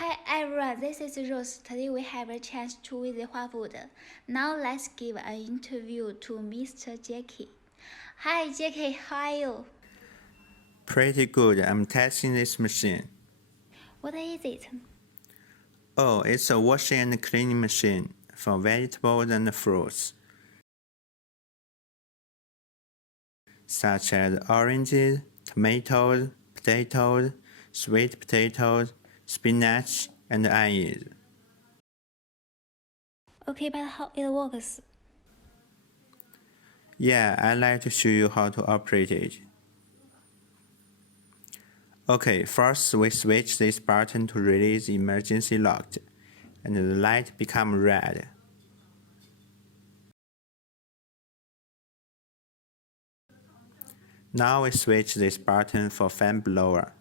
Hi everyone, this is Rose. Today we have a chance to visit HUAFOOD. Now let's give an interview to Mr. Jackie. Hi Jackie, how are you? Pretty good. I'm testing this machine. What is it? Oh, it's a washing and cleaning machine for vegetables and fruits, such as oranges, tomatoes, potatoes, sweet potatoes, spinach, and onions. Okay, but how it works? Yeah, I'd like to show you how to operate it. Okay, first we switch this button to release emergency lock, and the light becomes red. Now we switch this button for fan blower.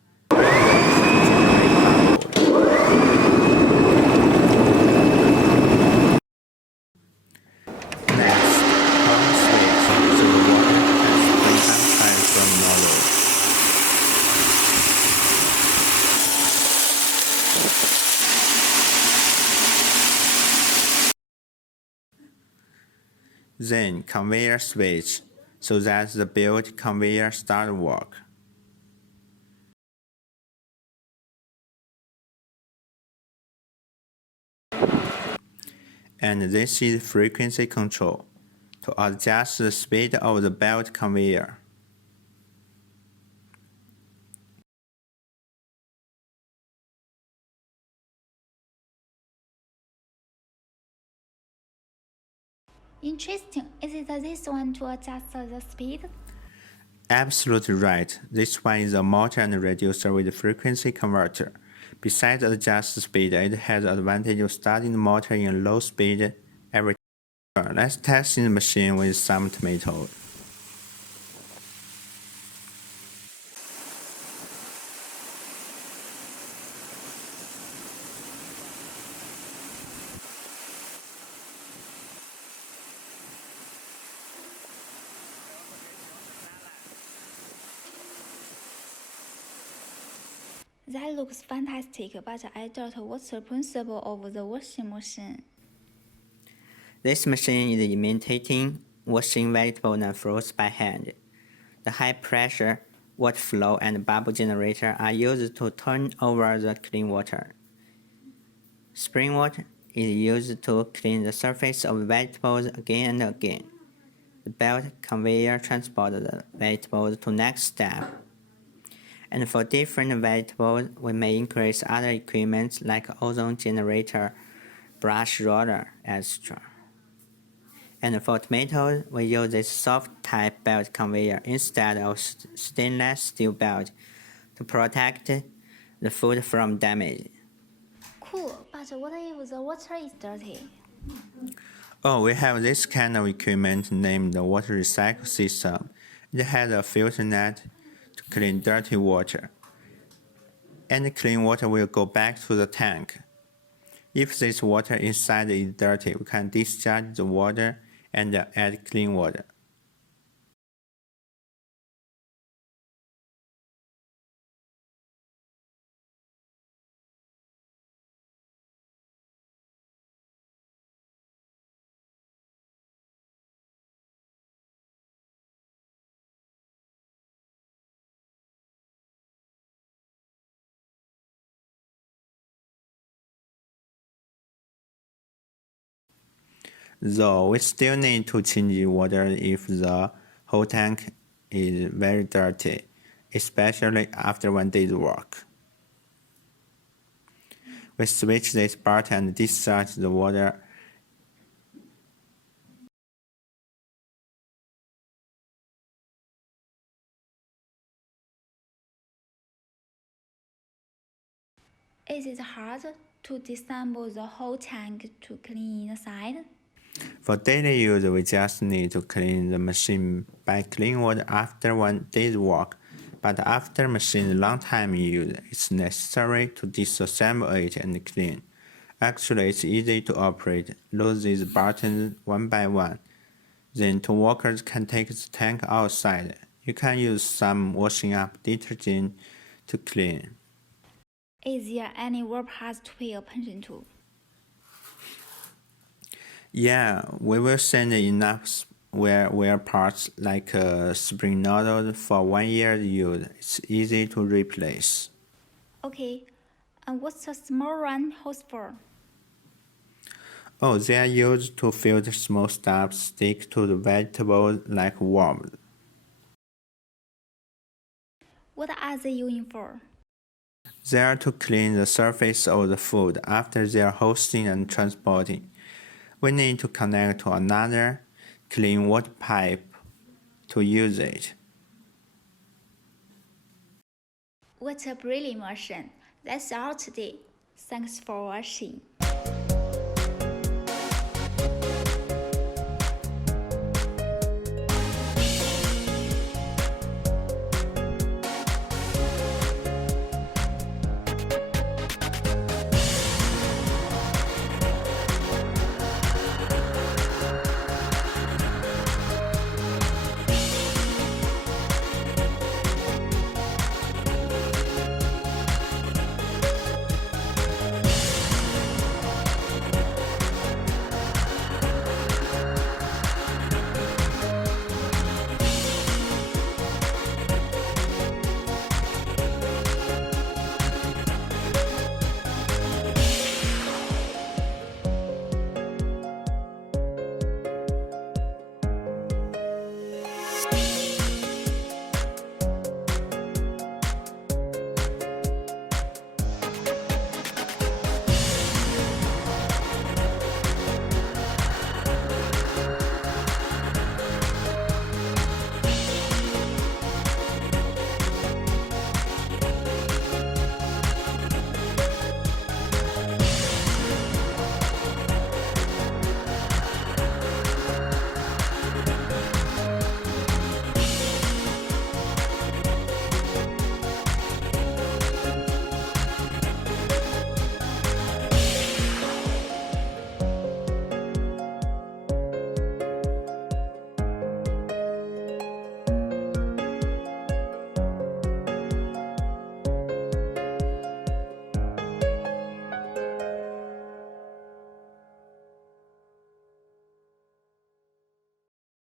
Next, power switch so the water can spring outside from nozzle. Then conveyor switch so that the built conveyor start work. And this is frequency control to adjust the speed of the belt conveyor. Interesting. Is it this one to adjust the speed? Absolutely right. This one is a motor and reducer with frequency converter. Besides adjust speed, it has the advantage of starting the motor in low speed every time. Let's test the machine with some tomatoes. That looks fantastic, but I doubt what's the principle of the washing machine. This machine is imitating washing vegetables and fruits by hand. The high pressure, water flow, and bubble generator are used to turn over the clean water. Spring water is used to clean the surface of vegetables again and again. The belt conveyor transports the vegetables to next step. And for different vegetables, we may increase other equipment like ozone generator, brush roller, etc. And for tomatoes, we use this soft type belt conveyor instead of stainless steel belt to protect the food from damage. Cool, but what if the water is dirty? Oh, we have this kind of equipment named the water recycle system. It has a filter net to clean dirty water. And clean water will go back to the tank. If this water inside is dirty, we can discharge the water and add clean water. Though we still need to change water if the whole tank is very dirty, especially after 1 day's work. We switch this button and discharge the water. Is it hard to disassemble the whole tank to clean inside? For daily use, we just need to clean the machine by clean water after 1 day's work. But after machine long time use, it's necessary to disassemble it and clean. Actually, it's easy to operate. Load these buttons one by one. Then two workers can take the tank outside. You can use some washing up detergent to clean. Is there any work parts to pay attention to? Yeah, we will send enough wear parts like spring noodles for 1 year use. It's easy to replace. Okay, and what's a small round hose for? Oh, they are used to filter small stuff stick to the vegetable like worms. What are they used for? They are to clean the surface of the food after they are hosting and transporting. We need to connect to another clean water pipe to use it. What a brilliant machine! That's all today. Thanks for watching.